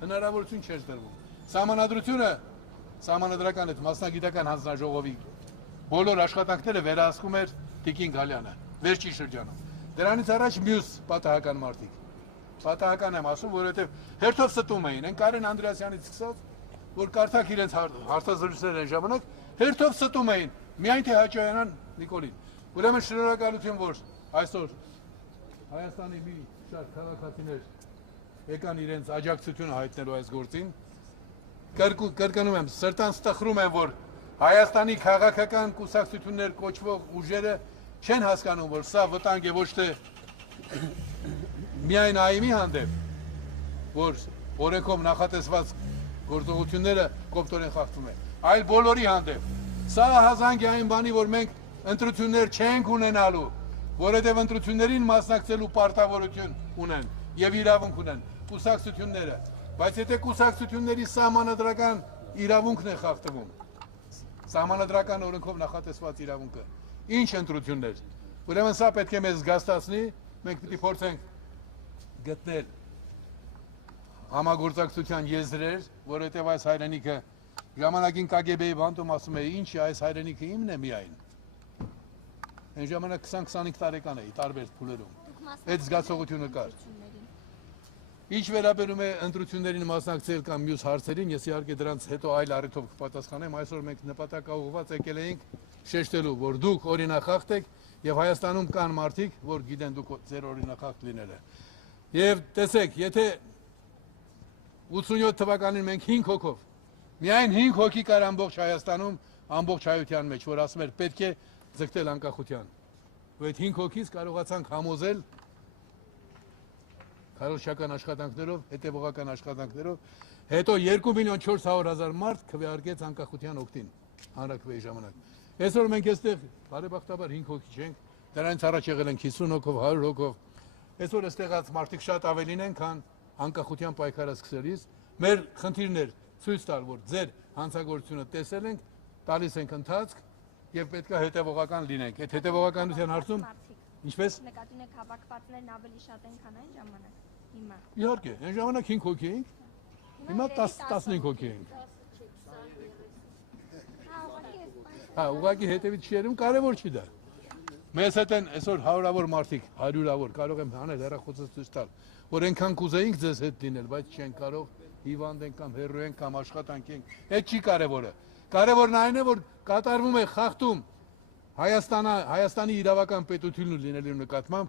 հնարավորություն չէր տրվում։ Սահմանադրությունը, սահմանադրական այդ մասնագիտական հանձնաժողովի բոլոր աշխատանքները վերահսկում էր Տիկին Գալյանը, վերջի շրջանում։ Դրանից առաջ մյուս պատահական մարդիկ։ Պատահական եմ ասում, որովհետև հերթով ստում էին, են Կարեն Անդրեասյանից սկսած, որ կարդակ իրենց հարցազրույցներ են ժամանակ, հերթով ստում էին, միայն թե Հաճոյանան Նիկոլին։ Ուրեմն շնորհակալություն, որ այսօր Հայաստանի մի շարք քաղաքացիներ եկան իրենց աջակցությունը հայտնելու այս գործին։ Կրկնում եմ, սրտանց տխրում եմ, որ Հայաստանի քաղաքական կուսակցություններ կոչվող ուժերը չեն հասկանում, որ սա վտանգ է ոչ թե միայն ԱԻՄ-ի հանդեպ, որ օրենքով նախատեսված գործողությունները կոպտորեն խախտվում են, այլ բոլորի հանդեպ։ Սա հազանգ է այն բանի, որ մենք ընտրություններ չենք ունենալու, որովհետև ընտրություններին մասնակցելու պարտավորություն ունեն եւ իրավունք ունեն կուսակցությունները, բայց եթե կուսակցությունների սահմանադրական իրավունքն է խախտվում, սահմանադրական օրենքով նախատեսված իրավունքը, ինչ ընտրություններ։ Ուրեմն սա պետք է մեզ զգաստացնի, մենք պիտի փորձենք գտնել համագործակցության եզրեր, որովհետև այս հայրենիքը ժամանակին KGB-ի բանտում ասում է, ինչ այս հայրենիքը իմն է միայն։ Այն ժամանակ 20-25 տարեկան էի տարբեր փուլերում։ Այդ զգացողությունը կար։ Ինչ վերաբերում է ընտրություններին մասնակցել կամ մյուս հարցերին, ես իհարկե դրանց հետո այլ առիթով կպատասխանեմ, այսօր մենք նպատակաուղղված եկել էինք շեշտելու, որ դուք օրինախախտ եք եւ Հայաստանում կան մարդիկ, որ գիտեն դուք ձեր օրինախախտ լինելը։ Եվ տեսեք, եթե 87 թվականին մենք 5 հոգով, միայն 5 հոգի կար ամբողջ Հայաստանում, ամբողջ հայության մեջ, որ ասում էր պետք է ձգտել անկախության։ Ու այդ 5 հոգից կարողացանք համոզել քարոզչական աշխատանքներով, հետևողական աշխատանքներով, հետո 2.400.000 մարդ քվեարկեց անկախության օգտին հանրաքվեի ժամանակ։ Այսօր մենք այստեղ բարեբախտաբար 5 հոգի չենք, դրանից առաջ եղել են 50 հոգով, 100 հոգով։ Այսօր այստեղած մարդիկ շատ ավելին են, քան անկախության պայքարը սկսելիս։ Մեր խնդիրն էր ցույց տալ, որ ձեր հանցագործությունը տեսել ենք, տալիս ենք ընթացք եւ պետք է հետևողական լինենք։ Այդ հետևողականության հարցում Ինչպես։ Նկատի ունեք հավաքվածներն ավելի շատ են, քան այն ժամանակ։ Հիմա։ Իհարկե, այն ժամանակ 5 հոգի էինք, հիմա 10-15 հոգի ենք։ Հա, ուղղակի հետևից չի երևում, կարևոր չի դա։ Մեզ հետ են այսօր հարյուրավոր մարդիկ, հարյուրավոր, կարող եմ հանել հեռախոսը ցույց տալ, որ այնքան կուզեինք ձեզ հետ լինել, բայց չեն կարող, հիվանդ են կամ հեռու են կամ աշխատանք են։ Այդ չի կարևորը։ Կարևորն այն է, որ կատարվում է խախտում Հայաստանի իրավական պետություն լինելու նկատմամբ,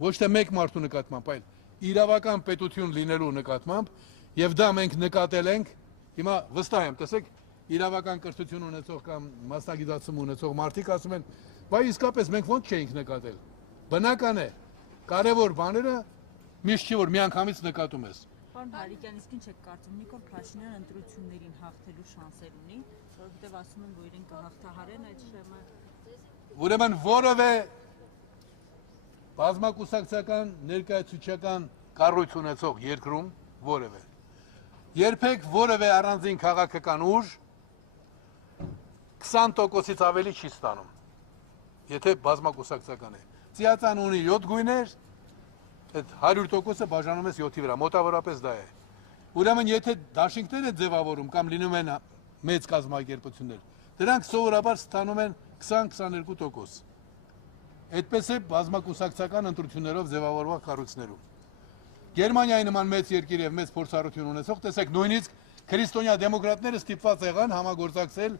ոչ թե մեկ մարդու նկատմամբ, այլ իրավական պետություն լինելու նկատմամբ, եւ դա մենք նկատել ենք, հիմա վստահ եմ, տեսեք, իրավական կրթություն ունեցող կամ մասնագիտացում ունեցող մարդիկ ասում են, բայց իսկապես մենք ոնց չէինք նկատել։ Բնական է, կարևոր բաները միշտ չի որ միանգամից նկատում ես։ Պարոն Հարիկյան, իսկ ինչ եք կարծում, Նիկոլ Փաշինյանը ընտրություններին հաղթելու շանսեր ունի, որովհետև ասում են, որ իրեն կհաղթահարեն այդ շեմը։ Ուրեմն որևէ բազմակուսակցական ներկայացուցչական կառույց ունեցող երկրում որևէ երբեք որևէ առանձին քաղաքական ուժ 20%-ից ավելի չի ստանում, եթե բազմակուսակցական է։ Ծիածան ունի 7 գույներ, այդ 100%-ը բաժանում ես 7-ի վրա, մոտավորապես դա է։ Ուրեմն եթե դաշինքներ են ձևավորում կամ լինում են մեծ կազմակերպություններ, դրանք սովորաբար ստանում են 20-22%։ Այդպես է բազմակուսակցական ընտրություններով ձևավորված կառույցներում։ Գերմանիայի նման մեծ երկիր եւ մեծ փորձառություն ունեցող, տեսեք, նույնիսկ քրիստոնյա դեմոկրատները ստիպված եղան համագործակցել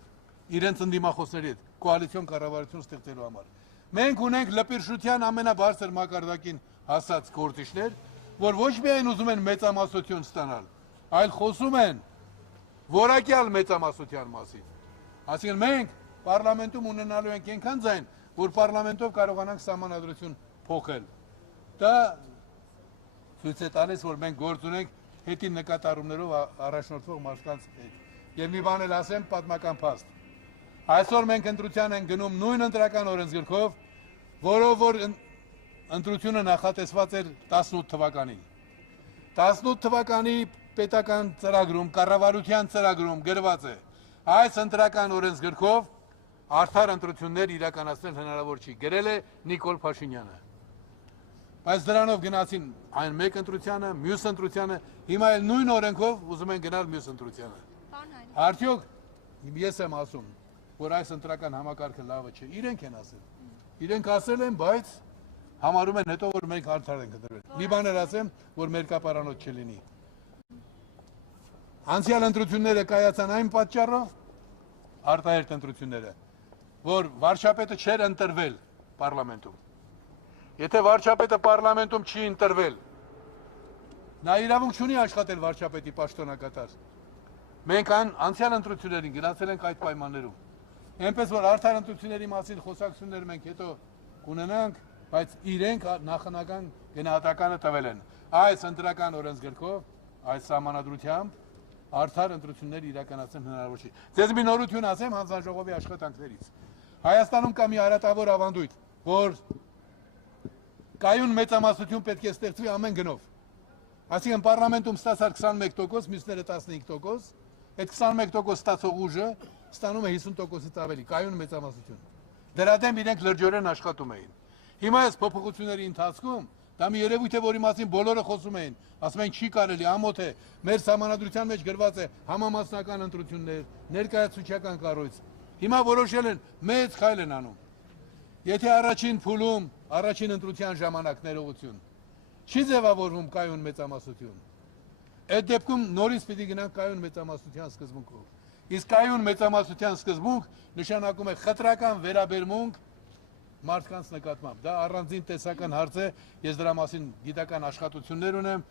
իրենց ընդդիմախոսների հետ կոալիցիոն կառավարություն ստեղծելու համար։ Մենք ունենք լպիրշության ամենաբարձր մակարդակին հասած գործիչներ, որ ոչ միայն ուզում են մեծամասնություն ստանալ, այլ խոսում են որակյալ մեծամասնության մասին։ Այսինքն մենք պարլամենտում ունենալու ենք այնքան ձայն, որ պարլամենտով կարողանանք սահմանադրություն փոխել։ Դա ցույց է տալիս, որ մենք գործ ունենք հետի նկատառումներով առաջնորդվող մարդկանց հետ։ Եվ մի բան էլ ասեմ, պատմական փաստ։ Այսօր մենք ընտրության ենք գնում նույն ընտրական օրենսգրքով, որով որ ընտրությունը նախատեսված էր 18 թվականին։ 18 թվականի պետական ծրագրում, կառավարության ծրագրում գրված է. այս ընտրական օրենսգրքով արդար ընտրություններ իրականացնել հնարավոր չի, գրել է Նիկոլ Փաշինյանը։ Բայց դրանով գնացին այն մեկ ընտրությանը, մյուս ընտրությանը, հիմա էլ նույն օրենքով ուզում են գնալ մյուս ընտրությանը։ Արդյոք ես եմ ասում, որ այս ընտրական համակարգը լավը չէ, իրենք են ասել։ Իրենք ասել են, բայց համարում են հետո, որ մենք արդար ենք ընտրվել։ Մի բան էլ ասեմ, որ մերկապարանոց չլինի։ Անցյալ ընտրությունները կայացան այն պատճառով, արտահերթ ընտրությունները, որ վարչապետը չէր ընտրվել պարլամենտում։ Եթե վարչապետը պարլամենտում չի ընտրվել, նա իրավունք չունի աշխատել վարչապետի պաշտոնակատար։ Մենք անցյալ ընտրություններին գնացել ենք այդ պայմաններում։ Այնպես որ արդար ընտրությունների մասին խոսակցություններ մենք հետո կունենանք, բայց իրենք նախնական գնահատականը տվել են։ Այս ընտրական օրենսգրքով, այս սահմանադրությամբ արդար ընտրություններ իրականացնել հնարավոր չի։ Ձեզ մի նորություն ասեմ հանձնաժողովի աշխատանքներից։ Հայաստանում կա մի արատավոր ավանդույթ, որ կայուն մեծամասնություն պետք է ստեղծվի ամեն գնով։ Այսինքն պարլամենտում ստացար 21%, մյուսները 15%, այդ 21% ստացող ուժը ստանում է 50%-ից ավելի, կայուն մեծամասնություն։ Դրա դեմ իրենք լրջորեն աշխատում էին։ Հիմա այս փոփոխությունների ընթացքում դա մի երևույթ է, որի մասին բոլորը խոսում էին, ասում են չի կարելի, ամոթ է, մեր սահմանադրության մեջ գրված է համամասնական ընտրություններ, ներկայացուցչական կառույց։ Հիմա որոշել են մեծ քայլ են անում։ Եթե առաջին փուլում, առաջին ընտրության ժամանակ ներողություն, չի ձևավորվում կայուն մեծամասնություն, այդ դեպքում նորից պիտի գնանք կայուն մեծամասնության սկզբունքով։ Իսկ կայուն մեծամասնության սկզբունք նշանակում է խտրական վերաբերմունք մարդկանց նկատմամբ։ Դա առանձին տեսական հարց է, ես դրա մասին գիտական աշխատություններ ունեմ,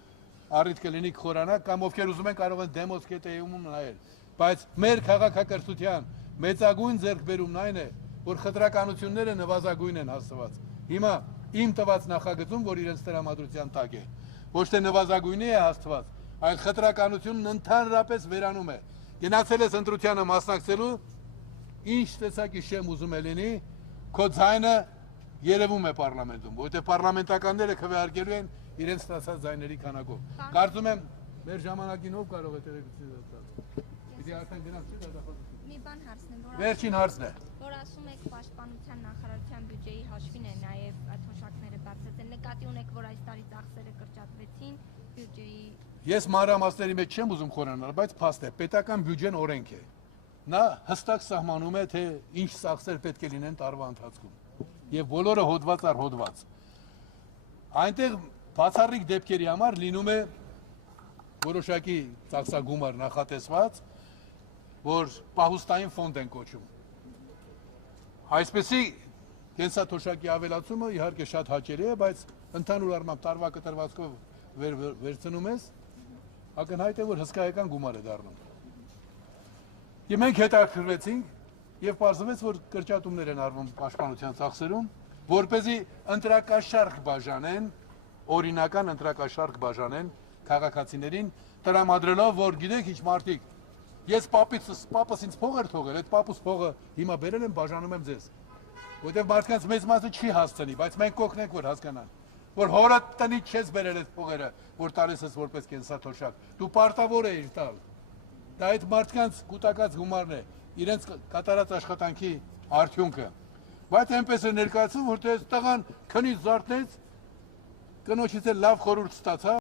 առիթ կլինի կխորանալ, կամ ովքեր ուզում են կարող են դեմոսկետեում նայել։ Բայց մեր քաղաքակրթության մեծագույն ձեռքբերումն այն է, որ խտրականությունները նվազագույն են հասցված։ Հիմա իմ տված նախագծում, որ իրենց տրամադրության տակ է, ոչ թե նվազագույնի է հասցված, այլ խտրականությունն ընդհանրապես վերանում է։ Գնացել ես ընտրությանը մասնակցելու, ինչ տեսակի շեմ ուզում է լինի, քո ձայնը երևում է պարլամենտում, որովհետև պարլամենտականները քվեարկելու են իրենց ստացած ձայների քանակով։ Կարծում եմ մեր ժամանակին ով կարող է տեղեկություն տալ։ Պիտի արդեն գնանք չի դատախազություն։ Մի բան հարցնեմ, որ Վերջին հարցն է։ որ ասում եք պաշտպանության նախարարության բյուջեի հաշվին է նաև այդ եք, որ այս տարի ծախսերը կրճատվեցին բյուջեի։ Ես մանրամասների մեջ չեմ ուզում խորանալ, բայց փաստ է, պետական բյուջեն օրենք է։ Նա հստակ սահմանում է, թե ինչ ծախսեր պետք է լինեն տարվա ընթացքում։ Եվ բոլորը հոդված առ հոդված։ Այնտեղ բացառիկ դեպքերի համար լինում է որոշակի ծախսագումար նախատեսված, որ պահուստային ֆոնդ են կոչում։ Այսպեսի կենսաթոշակի ավելացումը իհարկե շատ հաճելի է, բայց ընդհանուր առմամբ տարվա կտրվածքով վերցնում ես, ակնհայտ է, որ հսկայական գումար է դառնում։ Եվ մենք հետաքրքրվեցինք եւ պարզվեց, որ կրճատումներ են արվում պաշտպանության ծախսերում, որպեսզի ընտրակաշարք բաժանեն, օրինական ընտրակաշարք բաժանեն քաղաքացիներին, տրամադրելով, որ գիտեք ինչ մարդիկ, ես պապս ինձ փող էր թողել, այդ պապուս փողը հիմա բերել եմ, բաժանում եմ ձեզ։ Որտեղ մարդկանց մեծ մասը չի հասցնի, բայց մենք կօգնենք, որ հասկանան, որ հորը տնից չես բերել այդ փողերը, որ տալիս ես որպես կենսաթոշակ, դու պարտավոր ես տալ։ Դա այդ մարդկանց կուտակած գումարն է, իրենց կատարած աշխատանքի արդյունքը։ Բայց այնպես է ներկայացում, որ տղան քնից զարթնեց, կնոջից էլ լավ խորհուրդ ստացավ։